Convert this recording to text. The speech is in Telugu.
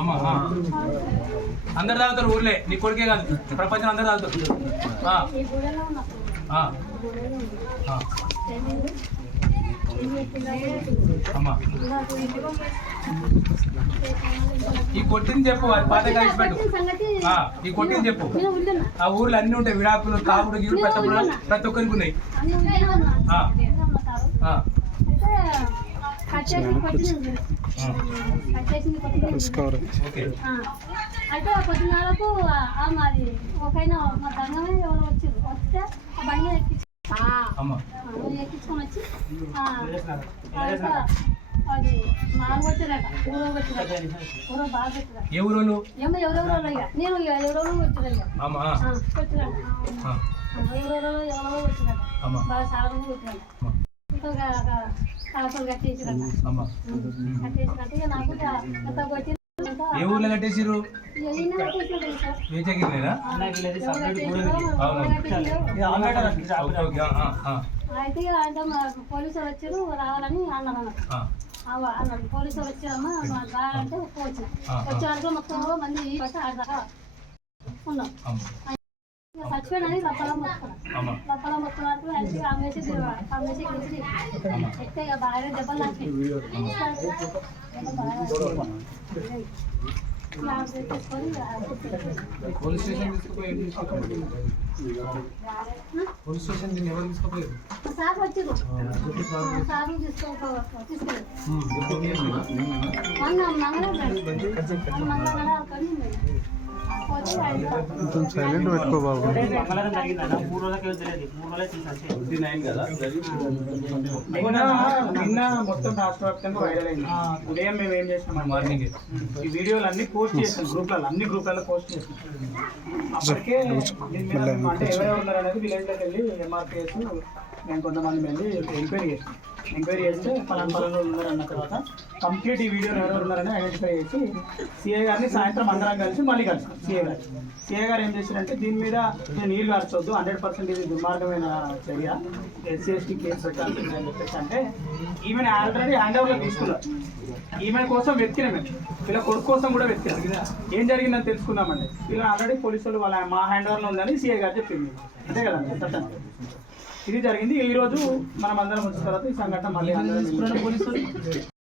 అమ్మా అందరు తాగుతారు ఊర్లే, నీ కొడుకే కాదు ప్రపంచం అందరు తాగుతారు. అమ్మా ఈ కొట్టింది చెప్పు, అది పాత కలిసి పెట్టు. ఈ కొట్టింది చెప్పు. ఆ ఊర్లో అన్ని ఉంటాయి, విడాకులు, తాగుడు, గీడు, ప్రతి ఒక్కరికి ఉన్నాయి. అయితే పొద్దున్నరకు మాది ఒకైనా మా దంగమే ఎవరు వచ్చారు, వస్తే బండి ఎక్కించుకొని వచ్చి అది మాకు వచ్చారట, ఊరో వచ్చారట, ఊరో బాగా పెట్టారు. ఏమో ఎవరెవరో ఇక నేను ఎవరెవరో వచ్చారు, వచ్చారట ఎవరెవరో వచ్చారట, బాగా చాలా మంది వచ్చారట. ఇంకా కాకులు కట్టేసారట, కట్టేసినట్టు ఇక నాకు ఎంత కొట్టి. ఏ ఊర్లో కట్టేసిరు? అయితే అంటే పోలీసులు వచ్చారు, రావాలని అన్నారు అన్నాడు. పోలీసులు వచ్చారమ్మా రావాలంటే వచ్చిన వచ్చేవాళ్ళు మొత్తం మంది ఆడదాకా ఉన్నాం. చచ్చిపోయినది రప్పలం మొత్తున్నారు. అయితే అమ్మేసి ఎక్కితే ఇక బాగా దెబ్బలు నాకినాయి. పోలీస్ స్టేషన్ ఎవరు తీసుకుపోయారు? సార్ వచ్చారు, సార్ సైలెంట్ పెట్టుకో బాబు. నిన్న మొత్తం రాష్ట్ర వ్యాప్తంగా వైరల్ అయింది. ఉదయం మేము ఏం చేసినాం, మార్నింగ్ ఈ వీడియోలు అన్ని పోస్ట్ చేసాం గ్రూప్లలో, అన్ని గ్రూప్లలో పోస్ట్ చేసాం. అప్పటికే దీని మీద అంటే ఎవరెవరు ఉన్నారు అనేది విలేజ్లోకి వెళ్ళి ఎంఆర్పిఎస్ మేము కొంతమంది వెళ్ళి ఎంక్వైరీ చేస్తే పలానా ఉన్నారు అన్న తర్వాత కంప్లీట్ ఈ వీడియోలో ఎవరెవరు ఉన్నారని ఐడెంటిఫై చేసి సిఐ గారిని సాయంత్రం అందరం కలిసి మళ్ళీ కలిసాం. సిఐ గారు ఏం చేశారంటే దీని మీద నీళ్ళు కార్చొద్దు, 100% ఇది దుర్మార్గమైన చర్య, ఎస్సీ ఎస్టీ కేసు పెట్టాల్సింది అని చెప్పేసి అంటే ఈమెను ఆల్రెడీ హ్యాండ్ ఓవర్లో తీసుకున్నారు. ఈమె కోసం వెతికినాం, మేము వీళ్ళ కొడుకు కోసం కూడా వెతికినాం. ఏం జరిగిందని తెలుసుకుందామండి. వీళ్ళ ఆల్రెడీ పోలీసులు వాళ్ళ మా హ్యాండ్ ఓవర్లో ఉందని సిఐ గారు చెప్పింది. అంతే కదండి, చట్టం ఇది జరిగింది. ఈరోజు మనం అందరం వచ్చిన తర్వాత ఈ సంఘటన మళ్ళీ అందరం